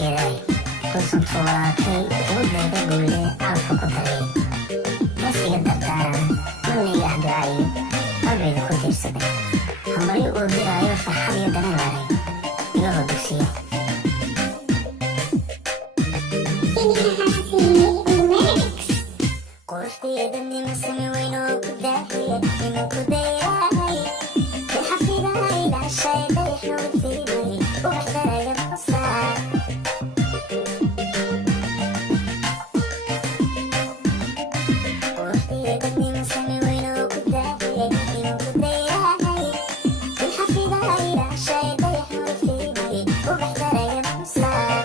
jeeday rusuntu walaakay udeeda guule alka ku dagay nasiga dardaaran maniga ducaayo qalbiga ku diirsaday hambalyo uu diraayo farxad iyo dana laaray igahoo dugsiya quruxdeeda nima sami weyn oo ku daahiye nima ku dayraay xafidaha ilaashay dayax nooga firimay ubax daraya musaa quruxdeeda nima sami weyn oo ku daahiye nima ku dayraay xafidaha ilaashay dayax nooga firimay ubax daraya musaa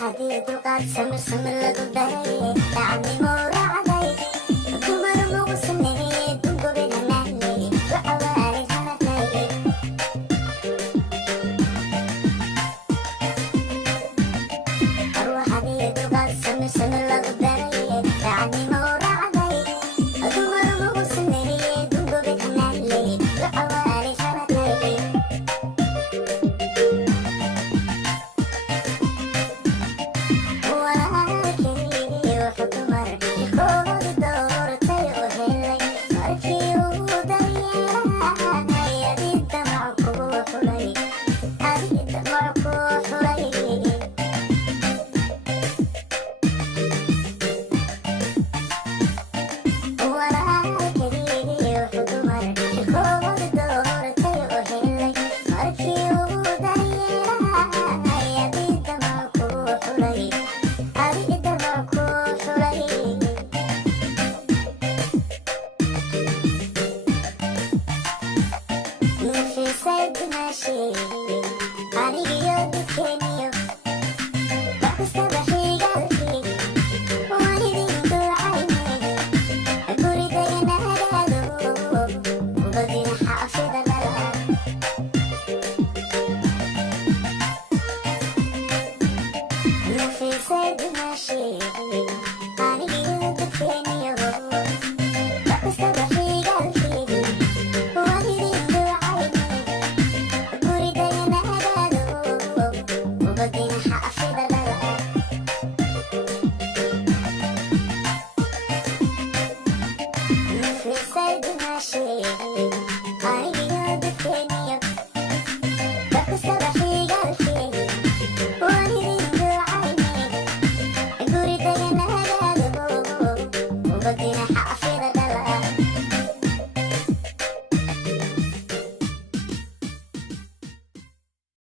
hadii dulqaad samir samir lagu daray dacnimo raacday dumar mugu sameeyey dungobe hanaanay wacawaali hanatay hadii dulqaad samir samir lagu daray dacnimo raacday dumar mugu sameeyey dungobe hanaanay wacawaali hanatay Say